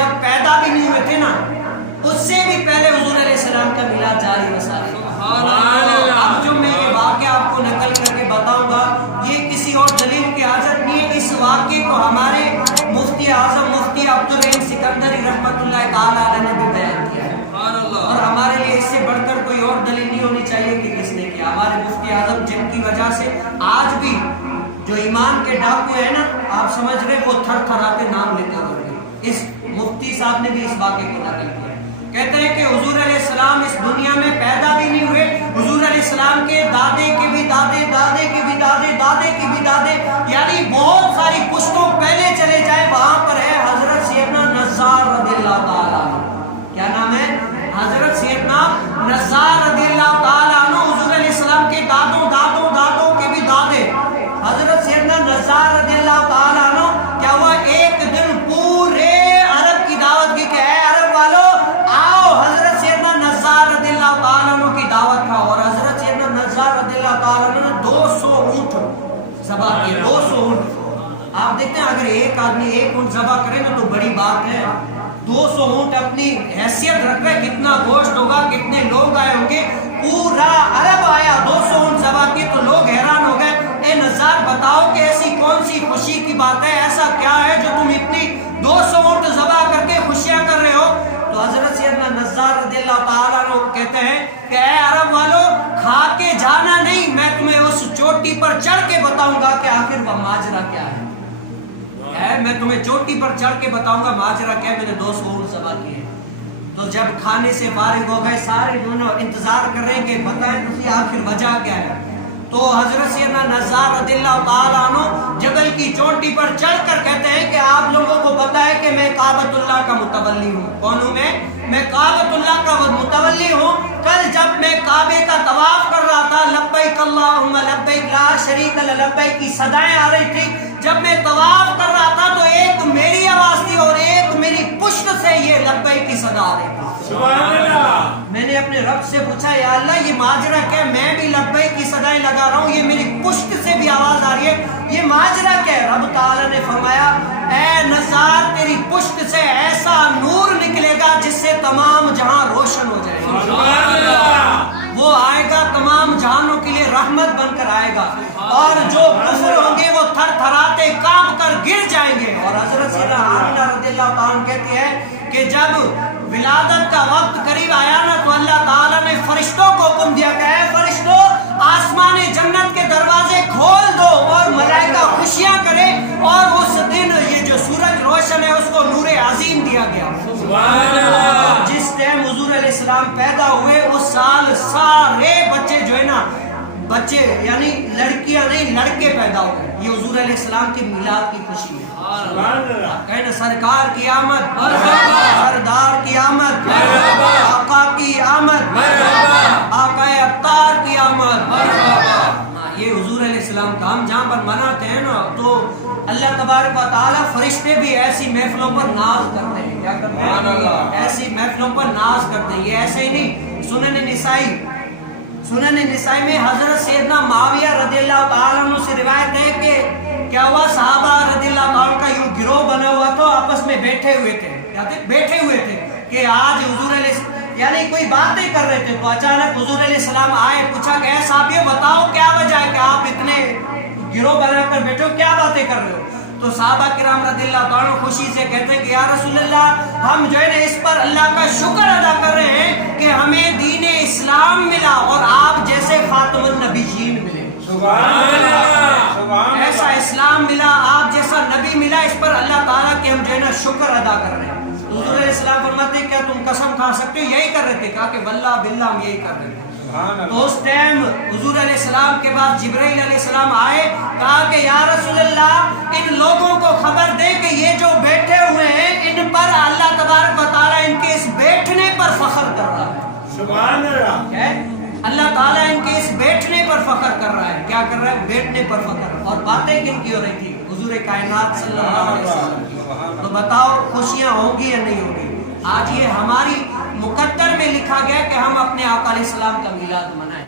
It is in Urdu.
جب پیدا بھی نہیں ہوئے تھے نا، اس سے بھی پہلے حضور علیہ السلام کا میلاد جاری و ساری ہے۔ اب جو میں یہ واقعہ آپ کو نقل کر کے بتاؤں گا، یہ کسی اور دلیل کی حاجت نہیں ہے۔ اس واقعے کو ہمارے مفتی اعظم مفتی عبدالرحیم سکندری رحمۃ اللہ تعالی علیہ نے بھی بیان کیا ہے، اور ہمارے لیے اس سے بڑھ کر کوئی اور دلیل نہیں ہونی چاہیے کہ کس نے کیا۔ ہمارے مفتی اعظم جن کی وجہ سے آج بھی جو ایمان کے ڈاکو ہیں نا، آپ سمجھ رہے، وہ تھر تھراتے نام لیتے ہوئے، اس مفتی صاحب نے بھی اس واقعے کو نقل کیا۔ کہتے ہیں کہ حضور علیہ السلام اس دنیا میں پیدا بھی نہیں ہوئے، حضور علیہ السلام کے دادے کے بھی دادے، دادے کے بھی دادے، دادے کے بھی دادے، یعنی بہت ساری پشتوں پہلے چلے جائیں، وہاں پر ہے حضرت سیدنا نزار رضی اللہ تعالیٰ عنہ۔ کیا نام ہے؟ حضرت سیدنا نزار رضی اللہ تعالیٰ عنہ، حضور علیہ السلام کے دادوں دادوں دادوں کے بھی دادے، حضرت سیدنا نزار رضی اللہ تعالیٰ عنہ۔ کیا ہوا؟ ایک دن پورے عرب کی دعوت کی کہ اے عرب والو آؤ، حضرت سیدنا نزار رضی اللہ تعالیٰ عنہ کی دعوت کھاؤ۔ اور حضرت سیدنا نزار رضی اللہ تعالیٰ عنہ نے 200 اونٹ ذبح کیے، 200 اونٹ۔ آپ دیکھتے ہیں اگر ایک آدمی ایک اونٹ ذبح کرے نا تو بڑی بات ہے، 200 اونٹ اپنی حیثیت رکھ رہے، کتنا گوشت ہوگا، کتنے لوگ آئے ہوں گے، پورا عرب آیا، 200 اونٹ ذبح کیے تو لوگ حیران ہو گئے۔ اے نزار بتاؤ کہ ایسی کون سی خوشی کی بات ہے، ایسا کیا ہے جو تم اتنی 200 اونٹ ذبح کر کے خوشیاں کر رہے ہو؟ تو حضرت سیدنا نزار رضی اللہ تعالیٰ عنہ کہتے ہیں کہ اے عرب والو، کھا کے جانا نہیں، میں تمہیں اس چوٹی پر چڑھ کے بتاؤں گا کہ آخر وہ ماجرا کیا ہے۔ میں تمہیں چوٹی پر چڑھ کے بتاؤں گا ماجرا کیا ہے، میں نے 200 اونٹ ذبح کیے۔ تو جب کھانے سے فارغ ہو گئے، سارے دونوں انتظار کر رہے ہیں کہ بتائیں تجھے آخر وجہ کیا ہے۔ تو حضرت سیدنا نزار رضی اللہ تعالیٰ عنہ جبل کی چوٹی پر چڑھ کر کہتے ہیں کہ آپ لوگوں کو پتہ ہے کہ میں کعبۃ اللہ کا متولی ہوں۔ کون ہوں میں کعبۃ اللہ کا متولی ہوں۔ کل جب میں کعبے کا طواف کر رہا تھا، لبیک اللہم لبیک لا شریک لک لبیک کی صدائیں آ رہی تھی۔ جب میں طواف کر رہا تھا تو ایک میری آواز تھی اور ایک میری پشت سے یہ لبیک کی صدا آ رہی تھی۔ سبحان اللہ۔ میں نے اپنے رب سے پوچھا، یا اللہ یہ ماجرا کیا ہے؟ میں بھی لبیک کی صدائیں لگا رہا ہوں، یہ میری پشت سے بھی آواز آ رہی ہے، یہ ماجرا کیا ہے؟ رب تعالیٰ نے فرمایا، اے نزار تیری پشت سے ایسا نور نکلے گا جس سے تمام جہاں روشن ہو جائے گا۔ سبحان اللہ۔ وہ آئے گا، تمام جہانوں کے لیے رحمت بن کر آئے گا، اور جو کفر ہوں گے وہ تھر تھراتے کانپ کر گر جائیں گے۔ اور حضرت سیدنا آمنہ رضی اللہ تعالیٰ عنہ کہتی ہے کہ جب ولادت کا وقت قریب آیا نا تو اللہ تعالیٰ نے فرشتوں کو حکم دیا کہ اے فرشتوں، آسمان جنت کے دروازے کھول دو اور ملائکہ خوشیاں کرے۔ اور اس دن یہ جو سورج روشن ہے اس کو نور عظیم دیا گیا۔ جس ٹائم حضور علیہ السلام پیدا ہوئے اس سال سارے بچے جو ہے نا، بچے یعنی لڑکیاں نہیں لڑکے پیدا ہو گئے۔ یہ حضور علیہ السلام کی میلاد کی خوشی ہے۔ کہنا سرکار کی آمد، سردار کی آمد، آقا کی آمد، آقا ابطار کی آمد۔ یہ حضور علیہ السلام کا ہم جہاں پر مناتے ہیں نا، تو اللہ تبارک و تعالیٰ فرشتے بھی ایسی محفلوں پر ناز کرتے ہیں۔ کیا کرتے ہیں؟ ایسی محفلوں پر ناز کرتے ہیں۔ یہ ایسے ہی نہیں، سنن نسائی میں حضرت سیدنا معاویہ رضی اللہ تعالیٰ عنہ سے روایت ہے کہ کیا ہوا، صحابہ رضی اللہ تعالیٰ کا یوں گروہ بنا ہوا تھا، آپس میں بیٹھے ہوئے تھے کہ آج حضور علیہ یعنی کوئی باتیں کر رہے تھے، تو اچانک حضور علیہ السلام آئے، پوچھا کہ اے صحابیو بتاؤ کیا وجہ ہے کہ آپ اتنے گروہ بنا کر بیٹھے ہو، کیا باتیں کر رہے ہو؟ تو صحابہ کرام رضی اللہ تعالیٰ خوشی سے کہتے ہیں کہ یا رسول اللہ، ہم جو ہے نا اس پر اللہ کا شکر ادا کر رہے ہیں کہ ہمیں دین اسلام ملا اور آپ جیسے خاتم النبیین ملے۔ ایسا اسلام ملا، آپ جیسا نبی ملا، اس پر اللہ تعالیٰ کے ہم جو ہے نا شکر ادا کر رہے ہیں۔ حضور علیہ السلام فرماتے ہیں کیا تم قسم کھا سکتے ہو؟ یہی کر رہے تھے۔ کہا کہ واللہ باللہ ہم یہی کر رہے تھے۔ تو اس ٹائم حضور علیہ السلام کے بعد جبرائیل علیہ السلام آئے، کہا کہ یا رسول اللہ ان لوگوں کو خبر دے کہ یہ جو بیٹھے ہوئے ہیں ان پر اللہ تبارک و تعالیٰ ان کے اس بیٹھنے پر فخر کر رہا ہے۔ سبحان اللہ۔ اللہ تعالیٰ ان کے اس بیٹھنے پر فخر کر رہا ہے۔ کیا کر رہا ہے؟ بیٹھنے پر فخر۔ اور باتیں کن کی ہو رہی تھی؟ حضور کائنات صلی اللہ علیہ وسلم۔ تو بتاؤ خوشیاں ہوں گی یا نہیں ہوگی؟ آج یہ ہماری مقدر میں لکھا گیا کہ ہم اپنے آقا علیہ السلام کا میلاد منائیں۔